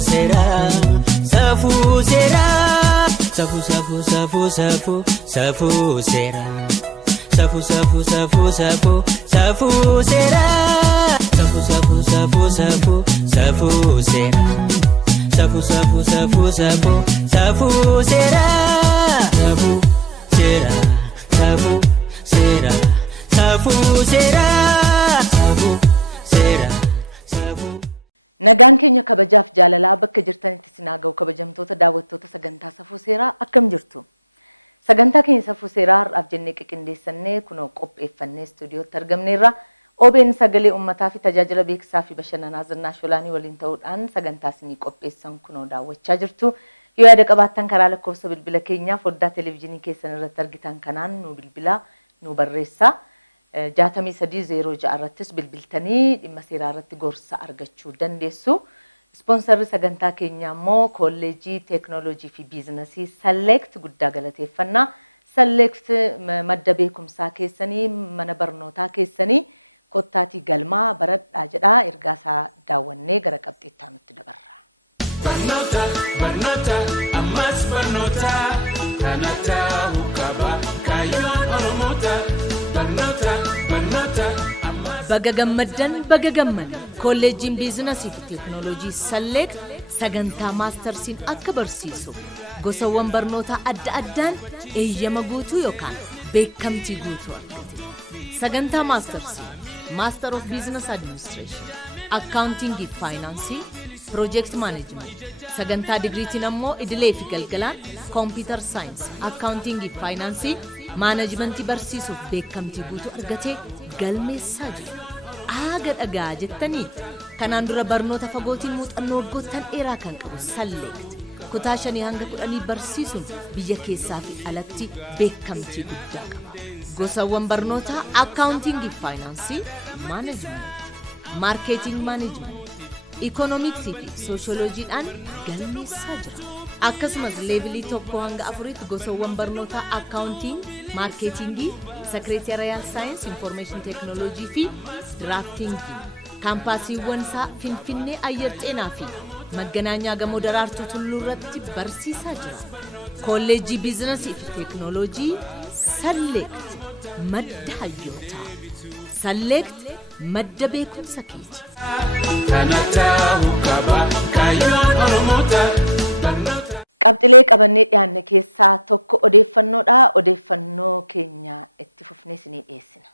sera safu sera safu safu safu safu safu sera safu safu safu safu safu sera safu safu safu safu safu sera safu safu safu safu safu sera safu sera safu sera safu sera safu sera safu. Nagaan keenya kabajaaf jaalalaa bakka jirtanitti sinaa ga'u kabajamtoota daawwattoota sagantaa safuu seeraa akkam jirtu. Sagantaa keenya safuu seeraa har'aaf jennee qindeessannee kunoo qopheeffannee istuudiyootti argamneerra. OBN sagalee uummataa fi tajaajila beeksisaa fi bashannanaa Zinnaash Sholaanii waliin ta'uudhaan sagantaa isinii qopheessan kunoo daawwachaa jirtu. Yoo yaada qabaattan karaa lakkoofsa bilbila keenyaa foddaa televezyiinii keessan irratti argitan kanaan nu bilbilaa nu barreessaa. 6306 irrattis bilbiltanii dhimma seeraa irratti gorsa argachuu dandeessu. Ispoonsarri sagantaa keenyaa immoo kolleejii teeknooloojii fi biizinasii Select guddaa galateeffannaa. Select madda beekumsaa keessanii mana barnootaa keessanii kottaatii galmaa baradhaa jedhaa ergaasaa daawwannee gara qabxiittaa nutti dabarra. Barnoota barnoota ammas barnoota kanata ukaba kayoon oromoota barnoota barnoota ammas. Baga gammaddan baga gamman kolleejiin biizinasii fi teeknooloojii Select sagantaa maastarsiin akka barsiisu gosawwan barnoota adda addaan eeyyama guutuu yookaan beekamtii guutuu argate. Sagantaa maastarsii Master of Business Administration, Accounting and Finance, Project Management. Sagantaa digriitiin ammoo idilee fi galgalaan Computer Science, Accounting and Finance, Management barsiisuuf beekamtii guutuu argatee galmeessaa jira. Aaga dhagaa jettanii kanaan dura barnoota fagootiin muuxannoo waggoottan dheeraa kan qabu Select kutaa 5 hanga 10 barsiisuun biyya keessaa fi alatti beekamtii guddaa qaba. Gosawwan barnoota Accounting and Finance, Management, Marketing Management, Economics fi Sociology'dhaan galmeessaa jira. Akkasumas levelii 1 hanga 4tti gosawwan barnoota Accounting, Marketing, Secretarial Science, Information Technology fi Drafting. Kaampaasiiwwan isaa Finfinnee Ayyar Xeenaa fi Maganaanyaa Gamoo Daraartuu Tulluu irratti barsiisaa jira. Kolleejii Biizinasii fi Teeknooloojii Select madda hayyootaa. Select madda beekumsa keeti. Kanata ukaba kayoon oromoota barnoota. Qabxilee qabannee dhiyaanne keessaa tokko odeeffannoodha. Odeeffannoo keenya itti fufnee isinii dhiyeessina.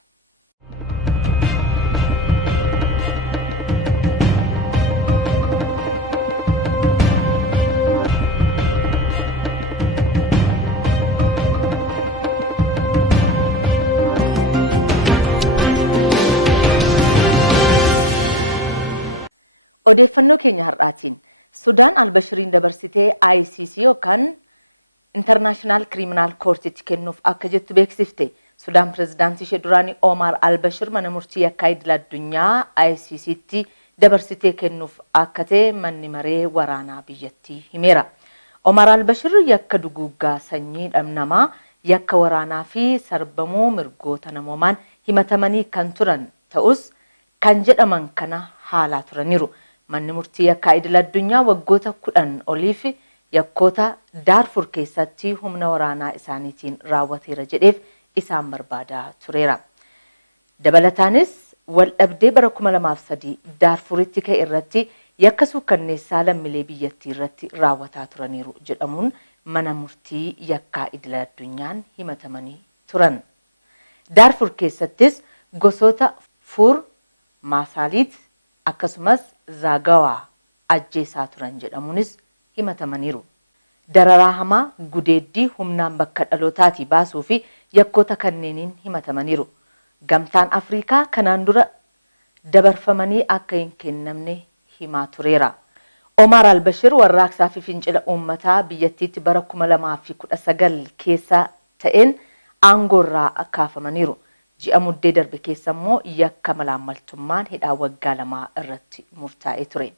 Odeeffannoo keenya har'aatiin Sudaan Albashiriin dabarsitee ICC yookaan International Criminal Courtitti kennuuf akka jettu beeksifte. Sudaan pirezidaantii ishee duraanii Omar Albashir mana murtii yakkaa idil addunyaa ICCtti dabarsitee kennuuf akka ta'e manni maree waraanaa biyyattii himeera. Omar Albashir yakka duguuggaa sanyii dhabnamaa, yakka waraanaa fi sarbamuu mirgoota namoomaan himatamanii kan turan ta'us kan jedhaman kana haalaa turaniiru. Manni murtii yakkaa idil addunyaa waggoota 10 oliif yakkoota Daarfur keessatti humna waraanaa isaaniitiin raawwateera jedheef isaan barbaadaa tureera. Dabalataanis wal dhabdee bara 2003 Daarfuritti ka'e irratti yakka suukkanneessaa lammiilee biyyattii irratti raawwataa turaniiru jedhamuun mana murtii yakkaa idil addunyaan himatamanii turan. Daarfur keessattis gosoota Fur, Maasaaliit akkasumas Zaagawaa ajjeesaa turan jedhamuunis himatamaniiru. Dararaa hamaa gudeeddii humnaan bakka dhalootaati baasuu fi yakkoota kanneeniin himatamaniiru. Gamtaan Afrikaa kanaan dura dabarfamanii akka hin kennamne himaa tureera. Omar Albashir warraaqsaa fi fincila uummataa biyyattiitti bara 2019 keessa ta'een aangoorraa kaafamaniiru. Ji'a muddee darbe keessa immoo yakka malaammaltummaan hidhaa waggaa 2 irratti murtaa'ee ture.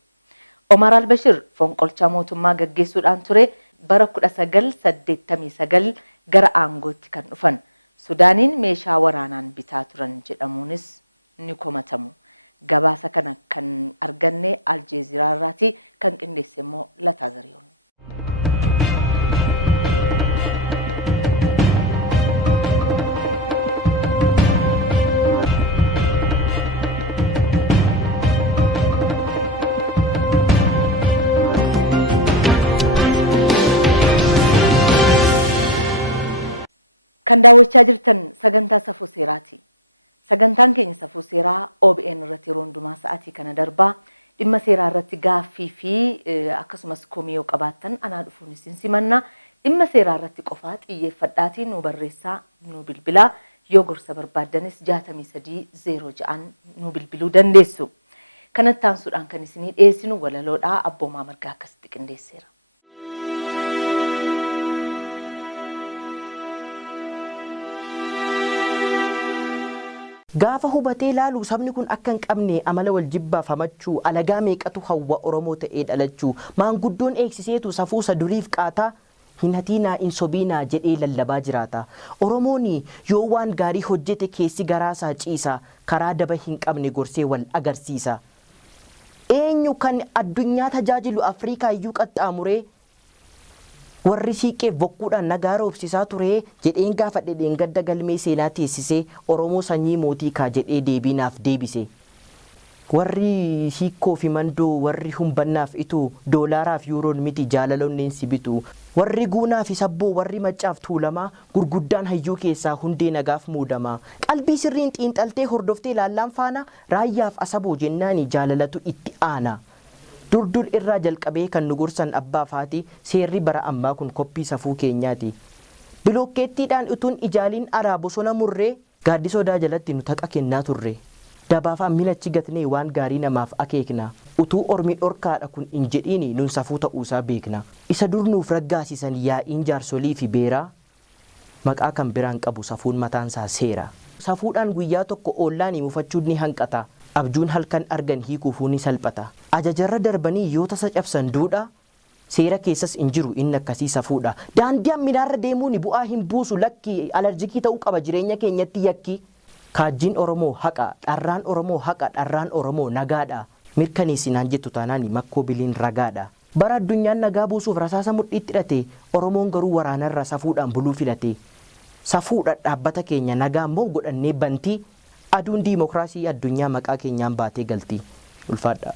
Omar Albashir fonqolchaa mootummaa gaggeessuudhaan ture bara 1989 gara aangootti kan dhufan. Sudaaniin meeshaa waraanaan bitaa turan jedhamuunis ni komatamu. gabaasa kana kan arganne Aljeeziraa irraati kan qindeesse immoo Lataa Zariyoon. Kan daawwachaa jirtan sagantaa safuu seeraati. Sagantaan keenya safuu seeraa OBN irratti yeroo hundumaa sa'aatii kana darbaa dhimma seeraa irratti gaaffii fi akkasumas komii yoo qabaattan anaa dhufuun isin simanna. Dhimma seeraa irratti qofaa xiyyeeffadhaatii nu barreessaa nu bilbilaa yoo gorsa barbaaddanis 6306 nu bilbiluu dandeessu. Kanatti aansuudhaan kan isinii dhiyeessinu walaloodhaa Abboomaa Margaa akkasitti qindeesseera. Gaafa hubatee ilaalu sabni kun akka hin qabne amala wal jibbaafamachuu alagaa meeqatu hawwa Oromoo ta'ee dhalachuu maanguddoon eegsiseetu safuusa duriif qaataa hin hatiinaa hin sobiinaa jedhee lallabaa jiraata. Oromoon yoo waan gaarii hojjete keessi garaasaa ciisa karaa daba hin qabne gorsee wal agarsiisa. Eenyu kan addunyaa tajaajilu Afrikaa iyyuu qaxxaamuree warri siiqee bokkuudhaan nagaa roobsisaa ture jedheen gaafa dhedheen gadda galmee seenaa teessisee Oromoo sanyii mootii kaa jedhee deebinaaf deebise. Warri hiikoo fi mandoo warri humbannaaf ituu doolaaraaf yuuroon miti jaalalonneen si bitu. Warri guunaa fi sabboo warri maccaaf tuulamaa gurguddaan hayyuu keessaa hundee nagaaf muudamaa. Qalbii sirriin xiinxaltee hordoftee laallaan faana raayyaaf asaboo jennaani jaalalatu itti aana. Durdur irraa jalqabee kan nu gorsan abbaa faati seerri bara ammaa kun koppii safuu keenyaati. Bilookkeettiidhaan utuun ijaaliin araa bosona murree gaaddisodaa jalatti nu taqa kennaa turre. Dabaafaan milachi gatnee waan gaarii namaaf akeekna. Utuu ormi dhorkaadha kun hin jedhiini nun safuu ta'uusaa beekna. Isa dur nuuf raggaasisan yaa'iin jaarsolii fi beeraa maqaa kan biraan qabu safuun mataansaa seera. Safuudhaan guyyaa tokko oollaan mufachuun ni hanqata. Abjuun halkan argan hiikuufuu ni salphata. Ajajarra darbanii yoo tasa cabsan duudha seera keessas hin jiru inni akkasii safuudha. Daandiin minaarra deemuun bu'aa hin buusu lakki alarjikii ta'uu qaba jireenya keenyatti yakki. Kaajjiin Oromoo haqa, dharraan Oromoo haqa, dharraan Oromoo nagaadha. Mirkaneessinaan jettu taanaan makkoo biliin ragaadha. Bara addunyaan nagaa buusuuf rasaasa mudhiitti hidhate Oromoon garuu waraanarra safuudhaan buluu filate. Safuudha dhaabbata keenya nagaa immoo godhannee bantii. Aduun diimokiraasii addunyaa maqaa keenyaan baatee galti. Ulfaadha.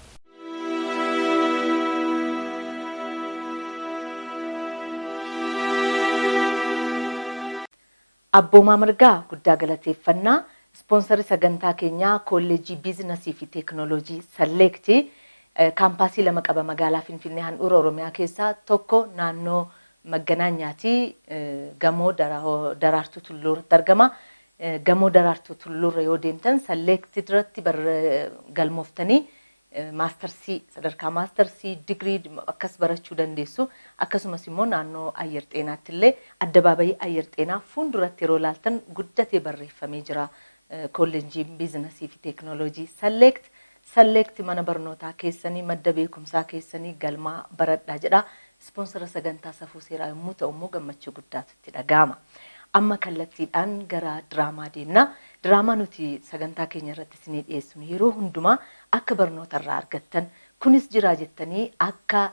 Abboomaa Margaa guddaa galateeffannaa ispoonsarii sagantaa keenyaa kolleejii biizinasii fi teekinooloojii Salleektii kaampaasii lama qaba magaalaa Finfinnee handhuura Oromiyaa keessaa tokko naannoo Magganaanyaati gamoo Daraartuu Tulluurratti argama. Gamoo Daraartuu Tulluurra yoo deemtan Salleektii irratti galmooftanii maastarsii sadarkaa maastarsii digirii akkas barachuu dandeessu. Akkasumas immoo naannoo Ayyar Xeenaatti illee addabaabayii Ayyar Xeenaa fuulduratti yeroo laaltan guddatee barreeffamee jira. Kolleejjiin biizinasii fi teekinooloojii Salleekti mana barnootaa keessanii madda beekumsaa keessanii galmaa baradhaa jedha. Ispoonsara sagantaa safuu seeraa yommuu ta'u immoo gammachuu guddaatu itti dhaga'ama. Amma kallattiidhaan gara diraamaa deemna. Diraamaa nuti sagantaa keenya irratti isinii dhiyeessinu yeroo hundumaa akka barnoota irraa argattan kunis jira jettanii akka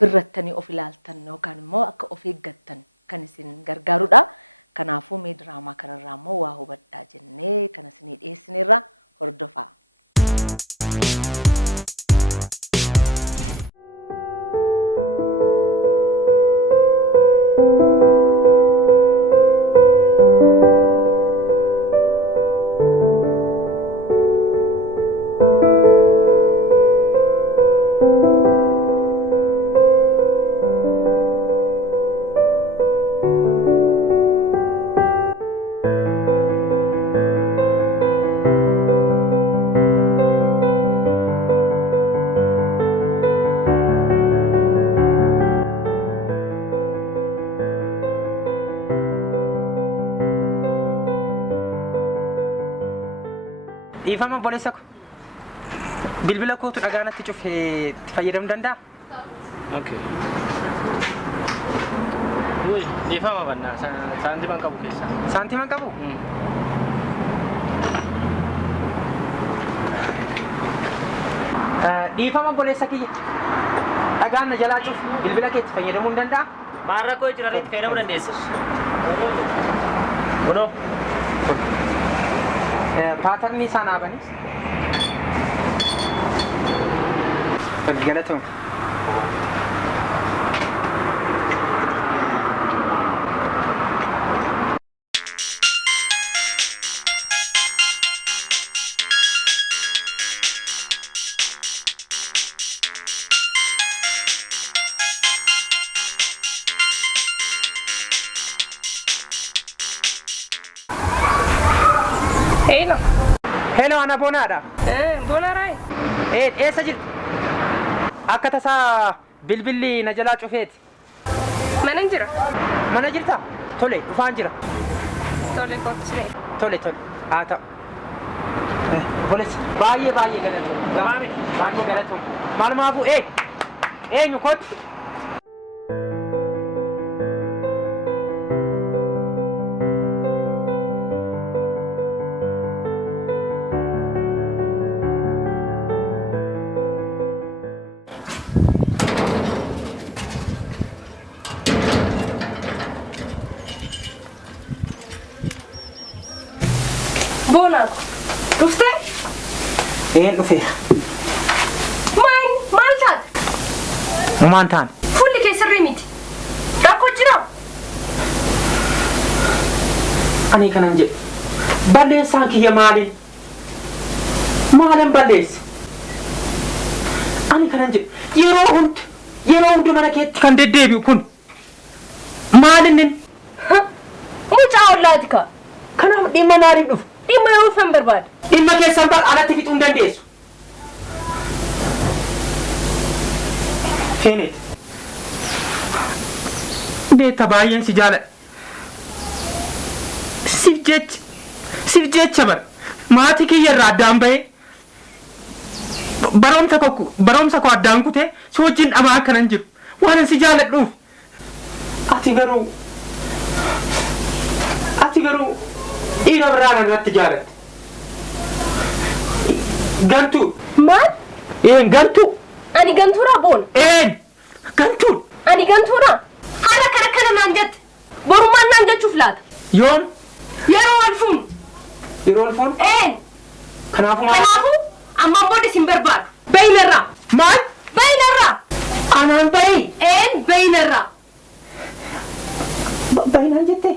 birrattanii of ilaaltan yookaan immoo akka of eeggattan kan isin gargaarudha. Kanaafuu mee diraamaa kanarraa immoo waa hubadhaa jennee kan isinii dhiyeessineerra hordofaa. Ifama bolessa ko bilbila kootu dhagaanatti cufee itti fayyadamuu danda'a? Okay. Woi, ifama banna saantiman qabu keessa. Saantiman qabu? Dhiifama boleessa kiyya. Dhagaan na jalaa cufu bilbila keetti fayyadamuu hin danda'a? Maarra koo jira irratti fayyadamuu dandeessa. Kunoo. Paatarnii isaa naabanis. Galatoon. Hello. Hello, ana bonaadha. Bonarai. Eessa jirti? Akka tasaa bilbilli na jalaa cufeeti. Mana jira. Mana jirta? Tole, dhufaan jira. Tole kottire. Tole. Haa ta'u. Boleessa. Baay'ee galatoon. Baay'ee galatoon. Maalumaafuu eenyu kotti? Bona. Dhufte? Dhufeera. Maal taate? Maal taane? Fuulli kee sirrii miti. Rakkoo jira? Ani kanan jedhe. Balleessaan kiyya maali? Maalan balleesse? Ani kanan jedhe. Yeroo hundi mana keetti kan deddeebi'u kun maalinnin? Mucaa ollaati ka. Kanaaf dhimma maaliif dhufu? Dhimma yoo dhufan barbaada. Dhimma keessan alatti fixuu hin dandeessu. Feenet. Beekta baay'een si jaaladha. Siif jecha bara. Maatii kiyya irraa addaan bahee barumsa koo addaan kutee si wajjin dhamaa akkanan jiru. Waan si jaaladhuuf. Ati garuu dhiira biraan irratti jaalatte. Gantuu. Maal? Gantuu. Ani gantuura boona. Gantuun. Ani gantuura. Haala kana naan jette. Borummaan naan jechuuf laata. Yoon. Yeroo wal fuunu. Yeroo wal fuunu? Kanaafuu ammaan booda isin barbaadu. Bayinarraa. Maal? Bayinarraa. Anaan bayi. Bayinarraa. Bayinaan jettee?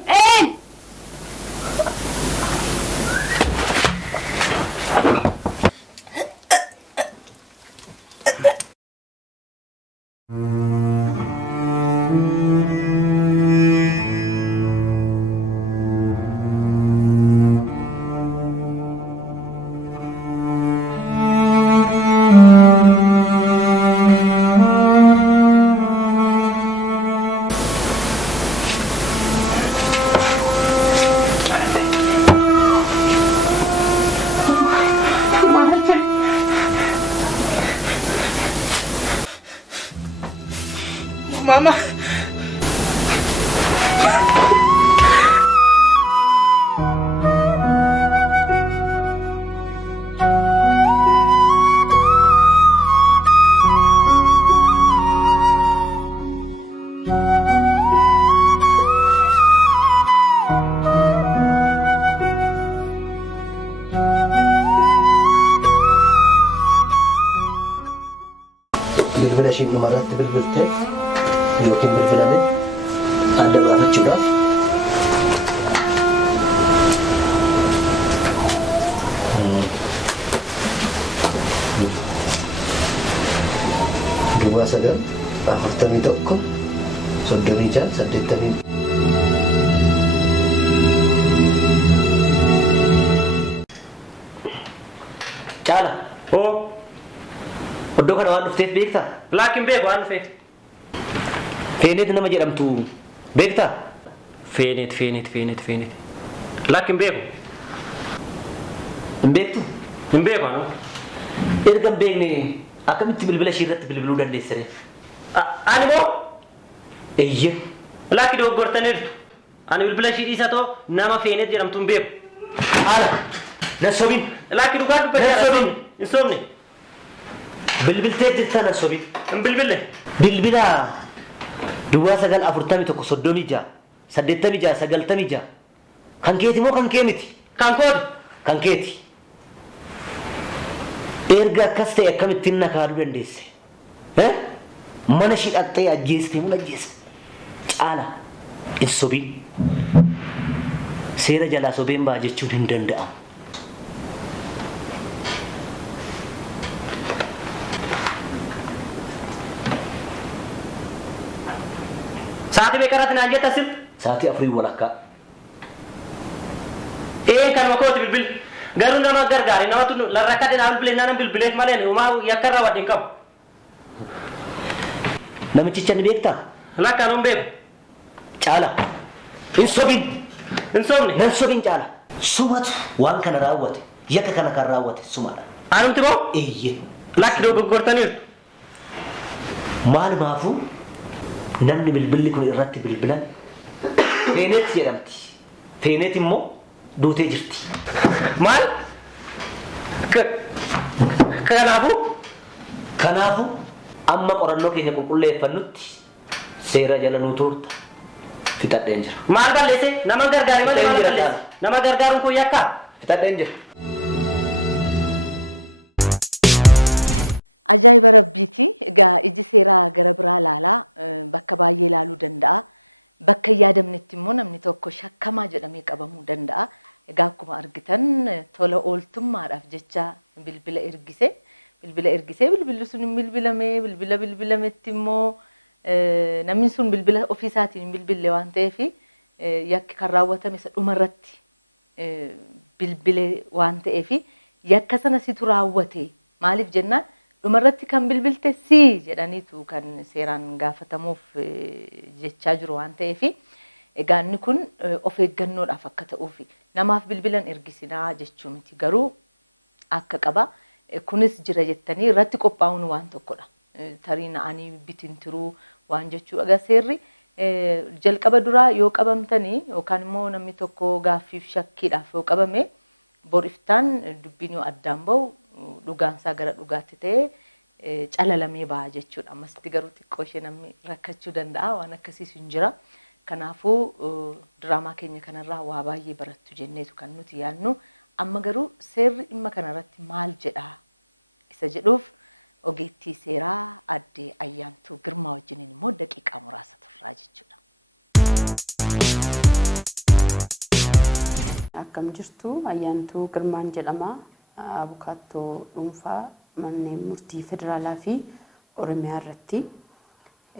Mama. Bilbila ishee dhumarratti bilbilteef yookiin bilbilame adda baafachuudhaaf Duwwaa 941 36 Caala. Oddoo kana waan dhufteef beektaa? Laakiin beeku waan dhufeef. Feenet nama jedhamtu beektaa? Feenet. Laakiin beeku. Hin beektu? Hin beeku anu. Erga hin beekne akkamitti bilbila ishee irratti bilbiluu dandeessire? Ani moo? Eeyyee. Laakii dogoggortaniirtu. Ani bilbila ishee dhiisatoo nama Feenet jedhamtu hin beeku. Haala. Nasobin. Laakii dhugaa dubbachaa hin sobne. Bilbiltee jirtan sobi. Bilbille. Bilbila. Duwwaa sagal 41 36 86 96 kan keeti moo kan kee miti? Kan kooti. Kan keeti. Erga akkas ta'e akkamittiin na kaaduu dandeesse? Mana ishii dhaqxee ajjeestee mul ajjeesse. Caala hin sobiin. Seera jalaa sobeen ba'a jechuun hin danda'amu. Sa'aatii meeqarratti naan jetta sim? Sa'aatii 4 walakkaa. Kanuma kooti bilbil. Garuu nama gargaare namatu larrakkadhe naa bilbilee naan bilbileef malee uumaa yakka irraa wadhin qabu. Namichicha ni beektaa? Lakkaan hin beeku. Caala. Hin sobiin. Hin sobne. Nan sobiin caala. Sumatu waan kana raawwate. Yakka kana kan raawwate sumadha. Anumti moo? Eeyyee. Lakki dogoggortaniirtu. Maalumaafuu namni bilbilli kun irratti bilbilan Feenet jedhamti. Feenet immoo duutee jirti. Maal? Kanaafuu amma qorannoo keenya qulqulleeffannutti seera jala nuu turta. Fixadheen jira. Maal balleesse? Nama gargaare malee maal balleesse? Nama gargaaruun kun yakka? Fixadheen jira. Ajaa'iba rabbiiti. Egaa iji seeraa gara biraa ilaalaa bakka baay'ee ilaaluu danda'a. Bakka yaadamnetti immoo namni tokko shakkamaa jedhamee qabamuu danda'a. Egaa akkuma argitan tola ooltummaadhaaf jecha bilbila ergise. Bilbilli sun hin bilbilamee bilbilametti immoo namni sun bilbila ofiisaatiin hin bilbille waan ta'eef yakki kan raawwatame isa dhumarratti bilbile waan ta'eef yakka sana situ raawwate maaliif jennaan dhumarratti kan bilbilte si jedhaniitu kan seeraan gaafatamuuf jechaa jiru waan ta'eef egaa inni kun of eeggannoodhaaf akka ta'uuf namaaf bilbilan ergisinaa jechuu miti garuu akka qaba kunis jira jettanii irratti qophaa'uun waan tokkodha. Tarii na'anii bitintiruu waan jechuu egaa seerri jalqaba duraa yoo qabamtanii yookaan immoo namni tokko gaaffiif shakkiidhaaf yoo qabame boriftaan dubbiin yoo addaan bahu dhugaansaa gara dhugaatti ta'ee calalamee ba'a jechuudha. Ammasitti garuu xiqqoo ishee namni rakkachuu danda'a waan akkasiisu hin jira. Kanaafuu diraamaa keenya kanarraa waa baay'ee barattu jenneetu kan nuti yaadnu. Amma garuu seerri dhimma kanarratti maal jedhaa isa jedhuuf ogeettii seeraa addee Ayyaantuu Girmaa wajjiniin immoo daqiiqaa muraasa turraa jechuudha. Akkam jirtu Ayyaantuu Girmaan jedhama. Abukaattoo dhuunfaa manneen murtii federaalaa fi Oromiyaa irratti.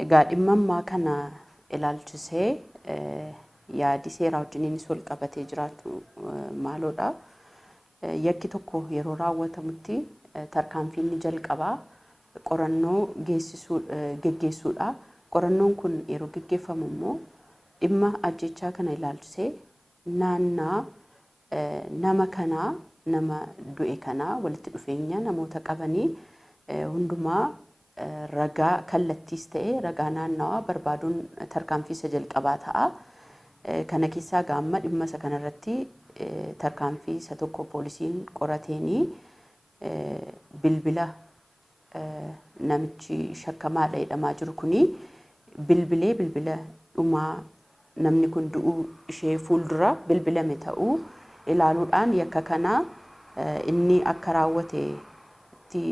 Egaa dhimma ammaa kana ilaalchisee yaadi seeraa wajjiniinis wal qabatee jiraatu maaloodha. Yakki tokko yeroo raawwatamutti tarkaanfiin jalqabaa qorannoo geggeessuudha. Qorannoon kun yeroo geggeeffamu immoo dhimma ajjechaa kana ilaalchisee naannaa nama kanaa nama du'e kanaa walitti dhufeenya namoota qabanii hundumaa ragaa kallattiis ta'e ragaa naannawaa barbaaduun tarkaanfii isa jalqabaa ta'a. Kana keessaa gaamma dhimma isa kanarratti tarkaanfii isa tokko poolisiin qorateenii bilbila namichi shakkamaadha jedhamaa jiru kuni bilbila dhumaa namni kun du'uu ishee fuuldura bilbilame ta'uu ilaaluudhaan yakka kana inni akka raawwateetti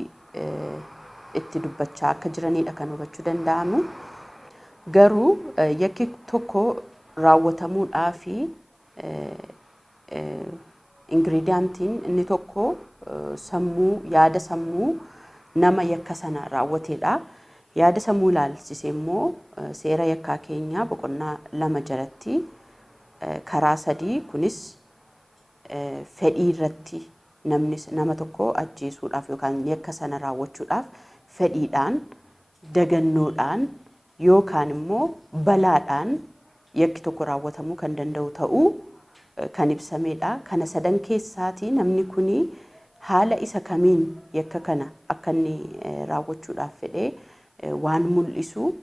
itti dubbachaa akka jiranidha kan hubachuu danda'amu. Garuu yakki tokko raawwatamuudhaa fi ingiriidiyaantiin inni tokko yaada sammuu nama yakka sana raawwateedha. Yaada sammuu ilaalchisee immoo seera yakkaa keenyaa boqonnaa 2 jalatti karaa 3 kunis fedhii irratti nama tokko ajjeesuudhaaf yookaan yakka sana raawwachuudhaaf fedhiidhaan dagannoodhaan yookaan immoo balaadhaan yakki tokko raawwatamuu kan danda'u ta'uu kan ibsamedha. Kana sadan keessaati namni kuni haala isa kamiin yakka kana akka inni raawwachuudhaaf fedhee waan mul'isu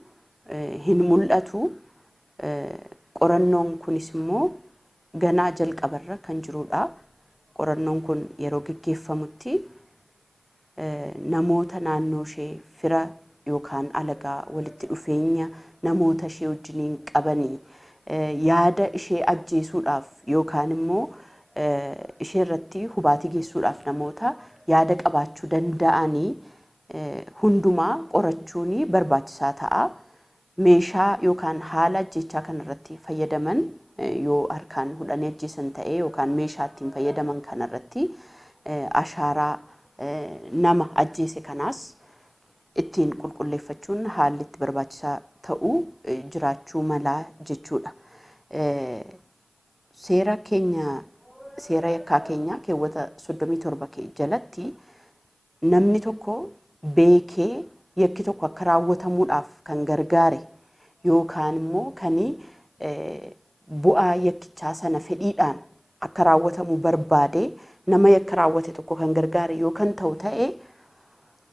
hin mul'atu. Qorannoon kunis immoo ganaa jalqabarra kan jirudha. Qorannoon kun yeroo geggeeffamutti namoota naannoo ishee fira yookaan alagaa walitti dhufeenya namoota ishee wajjiniin qabanii yaada ishee ajjeesuudhaaf yookaan immoo ishee irratti hubaatii geessuudhaaf namoota yaada qabaachuu danda'anii hundumaa qorachuun barbaachisaa ta'a. Meeshaa yookaan haala ajjechaa kanarratti fayyadaman yoo harkaan hudhanii ajjeesan ta'ee yookaan meeshaa ittiin fayyadaman kanarratti ashaaraa nama ajjeese kanaas ittiin qulqulleeffachuun haalli itti barbaachisaa ta'uu jiraachuu malaa jechuudha. Seera yakkaa keenya keewwata 37 jalatti namni tokko beekee yakki tokko akka raawwatamuudhaaf kan gargaare yookaan immoo kan bu'aa yakkichaa sana fedhiidhaan akka raawwatamu barbaade nama yakka raawwate tokko kan gargaare yookaan ta'u ta'e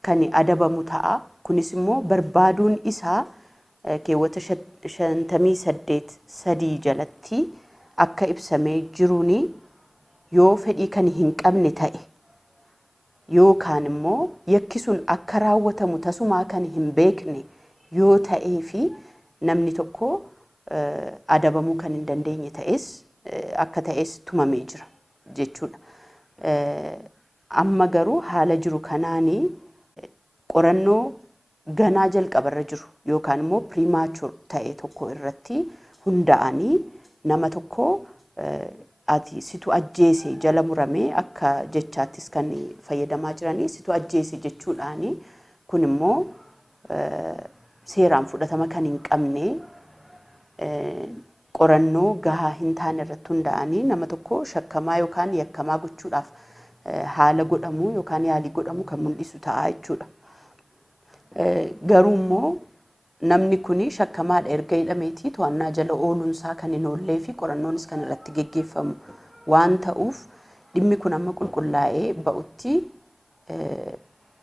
kan adabamu ta'a. Kunis immoo barbaaduun isaa keewwata 58(3) jalatti akka ibsamee jiruuni yoo fedhii kan hin qabne ta'e yookaan immoo yakki sun akka raawwatamu tasumaa kan hin beekne yoo ta'ee fi namni tokko adabamuu kan hin dandeenye ta'es akka ta'es tumamee jira jechuudha. Amma garuu haala jiru kanaanii qorannoo ganaa jalqabarra jiru yookaan immoo premature ta'e tokko irratti hunda'anii nama tokko ati situ ajjeese jala muramee akka jechaattis kan fayyadamaa jiranii situ ajjeese jechuudhaani kun immoo seeraan fudhatama kan hin qabne qorannoo gahaa hin taane irratti hunda'anii nama tokko shakkamaa yookaan yakkamaa gochuudhaaf haala godhamu yookaan yaalii godhamu kan mul'isu ta'a jechuudha. Garuu immoo namni kuni shakkamaadha erga hidhameetii to'annaa jala ooluunsaa kan hin oollee fi qorannoonis kan irratti geggeeffamu waan ta'uuf dhimmi kun amma qulqullaa'ee ba'utti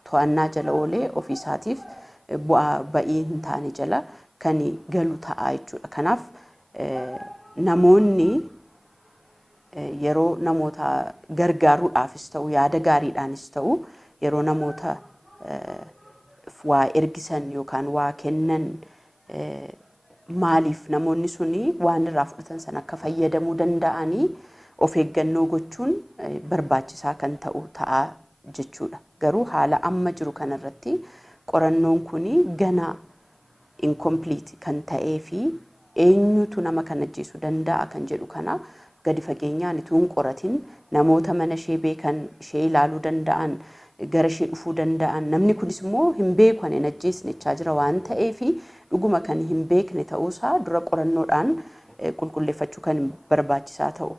to'annaa jala oolee ofiisaatiif bu'aa ba'ii hin taane jala kan galu ta'a jechuudha. Kanaaf namoonni yeroo namoota gargaaruudhaafis ta'u yaada gaariidhaanis ta'u yeroo namoota waa ergisan yookaan waa kennan maaliif namoonni suni waan irraa fudhatan san akka fayyadamuu danda'anii of eeggannoo gochuun barbaachisaa kan ta'u ta'a jechuudha. Garuu haala amma jiru kanarratti qorannoon kuni ganaa incomplete kan ta'ee fi eenyutu nama kan ajjeesuu danda'a kan jedhu kana gadi fageenyaan ituun qoratin namoota mana ishee beekan ishee ilaaluu danda'an gara ishee dhufuu danda'an namni kunis immoo hin beeku hin ajjeesnechaa jira waan ta'eef dhuguma kan hin beekne ta'uusaa dura qorannoodhaan qulqulleeffachuu kan barbaachisaa ta'u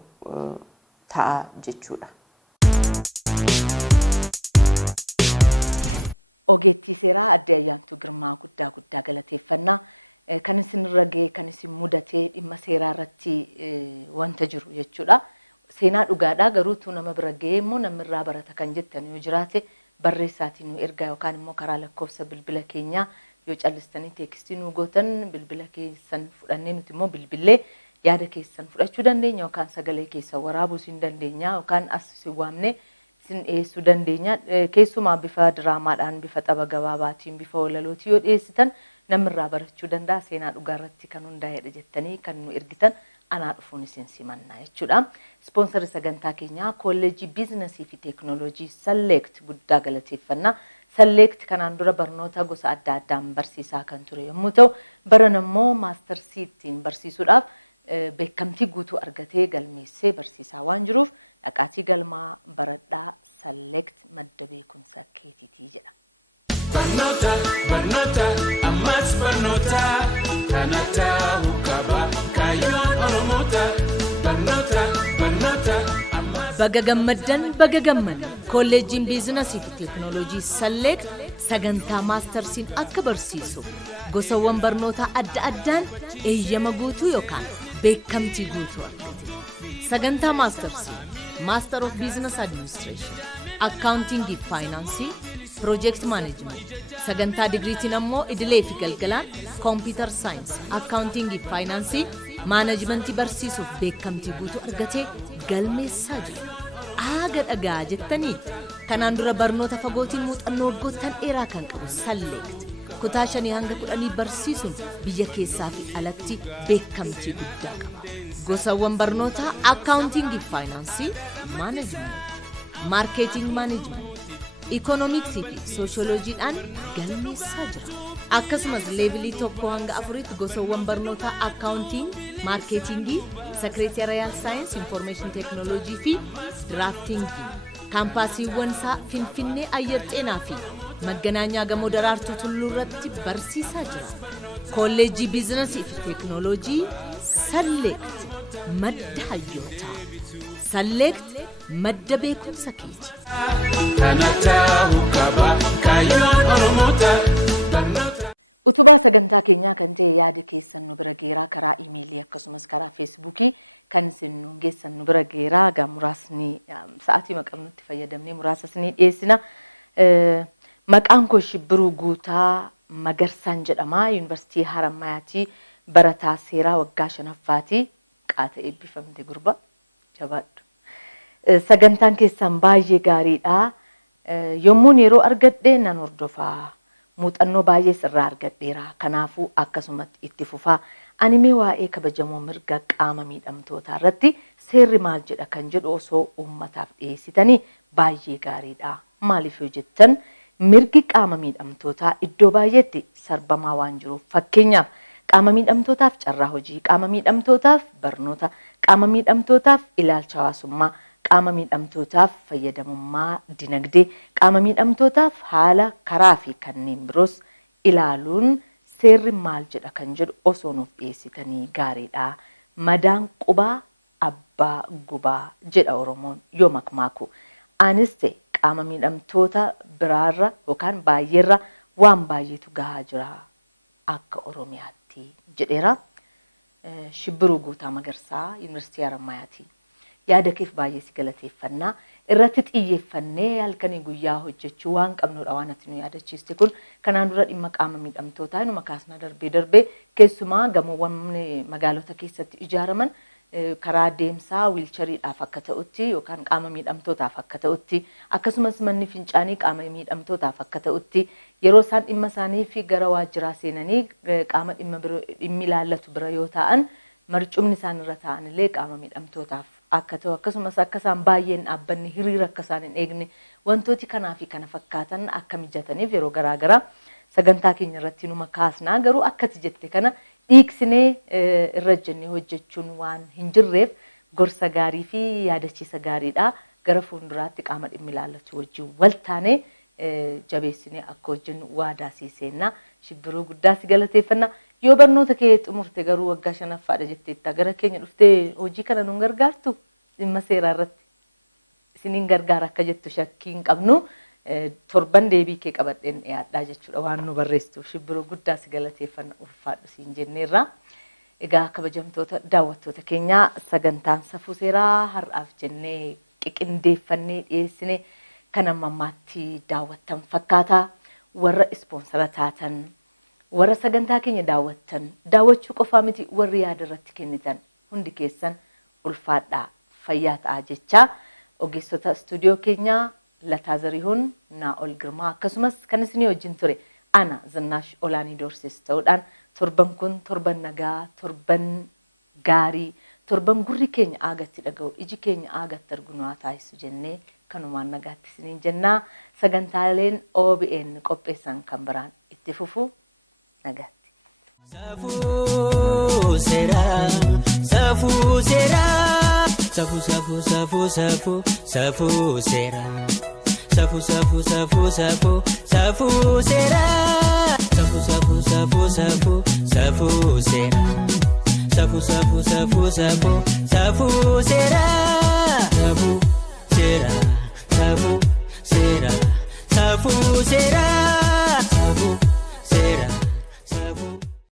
ta'a jechuudha. Ogeettii seeraa Aadde Ayyaantuu Girmaa guddaa galateeffannaa kan isin ragee kan isin mudatee dhimma seeraa irratti wanta jiru jechuudha. Seenaa dhugaadhaa garuu tu nama bira ga'ee immoo namirraa barata kan jettan yoo jiraate barreessaatiin nu ergaa yookaan immoo karaa lakkoofsa bilbila keenyaa yoo callistanii teekstii nu gootan bilbila keessan fudhannee nuti immoo bilbillee yaada keessan fudhachuu dandeenya yookaan sagalee keessan waraabuu isin dandeenya yookaan as isin waamne isin dhiyeessuu dandeenya. Keessumaa bifa diraamaadhaan bifa tapha gabaabaatiin bifa walalootiin yoo dhiyeessitan namirraa barachuu danda'a. Seenaa dhugaa irratti kan hundaa'edha jettanii kan nu ergitan anaa dhufuun isin simannaa jechuudha. Ispoonsarri sagantaa keenyaa kolleejii biizinasii fi teekinooloojii Select guddaa galateeffannaa. Select kanaan dura barnoota gosa adda addaan barsiisaa kan ture yommuu ta'u baran immoo maastarsiitiin barsiisuudhaaf beekamtii guutuu argatee galmeessee barsiisaa waan jiruuf dhaqaatii galmaa baradhaa Select madda beekumsa keetiitii jedha. Barnoota ammas barnoota kanata hukaba kayoon oromoota barnoota ammas. Baga gammaddan kolleejiin biizinasii fi teekinooloojii Select sagantaa maastarsiin akka barsiisu gosawwan barnoota adda addaan eeyyama guutuu yookaan beekamtii guutuu argate. Sagantaa maastarsii Master of Business Administration, Accounting and Finance, Project Management. Sagantaa digriitiin ammoo idilee fi galgalaan Computer Science, Accounting and Finance, Management barsiisuuf beekamtii guutuu argatee galmeessaa jiru. aaga dhagaa jettanii kanaan dura barnoota fagootiin muuxannoo waggoottan dheeraa kan qabu Select kutaa 5 hanga 10 barsiisuun biyya keessaa fi alatti beekamtii guddaa qaba. Gosawwan barnoota accounting, finance, management, marketing management, economics fi sociologyidhaan galmeessaa jira. Akkasumas levelii 1 hanga 4tti gosawwan barnoota accounting, marketing, secretarial science, information technology fi drafting. Kaampaasiiwwan isaa Finfinnee Ayyar Xeenaa fi Maganaanyaa Gamoo Daraartuu Tulluu irratti barsiisaa jira. Kolleejjii biizinasii fi teeknooloojii Select madda hayyootaa. Select madda beekumsa keeti. Utubaa sagantaa keenyaa kan ta'e yaada keessan nu bira geeraa karaa iimeelii akkasumas karaa feesbuukii kan isin nu geessan nu bira geeraa gaa muraasni sa'aatii maqamnutti fayyadamnee muraasa isinii dhiyeessina. Maqaan koo Shibbiruu Guutaa Magarsaan jedhama. Yuunivarsiitii Harammayaatii barataa seeraa waggaa 5ffaati. Qaata eebbifamte gurba jabaadhu. Sagantaan keessan baay'ee gaariidha. Yommuun yeroo argadhe nan hordofaa. Muuxannoo baay'ee sirraa argadheera. Kanaafuu akkasumatti itti fufaa. Ani waa'ee kabajamoo mirga qaama miidhamtootaa irratti seerri maal jedha kan jedhu osoo uummataaf dhiyeessitanii baay'ee gaariidha. Maaliif yoo jettan mirgi qaama miidhamtootaa iddoo baay'eetti sarbamaa waan jiruuf fakkeenyaaf qaama miidhamtootaaf carraa hojii, qaama miidhamtootaaf barnoota, qaama miidhamtootaaf ilaalcha hawaasummaa, qaama miidhamtootaaf fayyadamummaa dinagdee, qaama miidhamtootaaf haala karaa fi kanneen biroos ilaaluun seerri maal jedha kan jedhu osoo nuuf dhiyeessitanii gaariidha. Madaan qubaa abbaa gubaa jedha Oromoon yoo makmaaku. Anis ta'e qaama miidhamtoota biraarra yookaan baay'eerra waan baay'eetu gahaa jira akka Oromiyaatti jedheera. Shibbiruu Guutaa Magarsaa Yuunivarsiitii Harammayaatii. Yaada keef baay'ee si galateeffannaa. Irratti xiyyeeffannee halkanii guyyaa hojjechuu waan qabnudha waan ati nu yaadachiiste kun kanaan dura dhimma qaama miidhamtootaa inuma kaasna darbee keessumaa gamoowwan magaalota keessatti ijaaraman karaa deemsaa wiilchariidhaaf akka ta'utti yookaan qaama miidhamtootaaf akka ta'utti akkasumas manni fincaanii qaama miidhamtootaaf akka ta'utti yeroo isaan dhimma isaanii fi gara waajjiraa seenanii qaama dhimmi ilaallatu bira yoo ta'an marcumni isaan irra ta'an illee qaama miidhamtootaaf akka ta'u akkasumas akka isaan baay'een dhaabbanni hiriira akka isaan hin eegne wantooti kanaa fi kana fakkaatan akka mijataniif yeroo garaagaraa sagantaa keenya irratti numa kaasnaa garuu akkati jette kana dhiiksinee irra jennee hojjechuun waan hin jirreef gorsa gaarii fi yaadachiisa gaariidha. Gara fuulduraatti qaama dhimmi ilaallatu wajjin wal taanee jabeessinee akka hojjennu waadaa siiseenna. Shibbiruu guddaa si galateeffanna. Yoo barnoota kee xumurte garuu waggaa 5ffaadha jetteetta gara keenya dhuftee hojii kana nuun gargaartu dhimma seeraa irratti isiniin gargaara akka jettu shakkii hin qabnu. Torban deebii kee qabadheen dhiyaadhaa jechuudha waan nu barreessitu. Shibbiruu guddaa si galateeffanna ulfaadhu siin jenneerra. Egaa kabajamtoota daawwattoota keenyaa sagantaan safuu seeraa har'aaf jennee qiqindeeffannee dhiyeessine kan ammaatti daawwattan fakkaata. Warra ispoonsara taatan warra sagantaa keenya daawwattan daawwachuu qofaa miti warri yaada irratti kennitan hundi keessan ulfaadhaa fayyaa ta'aa jecha ogeessota istuudiyoo keenyaa Lataa Zarihuun Naa'ol Girmaa akkasumas kan isinii wajjin ture ana Zinnaash Olaanii Doorsis ta'uudhaan torban kun torban nagaa torban gaarii torban gurri keenya aagatti dhaga'u iji keenya aagatti argu nu haa taasisu jennee kanumaan nagaatti isiniin jennaa sagantaaleen OBN qopheessan kan biraan itti fufu nagaatti. Safuu seeraa safuu seeraa safuu safuu safuu safuu safuu seeraa. Safu safu safu safu safu sera safu safu safu safu safu sera safu safu safu safu safu sera safu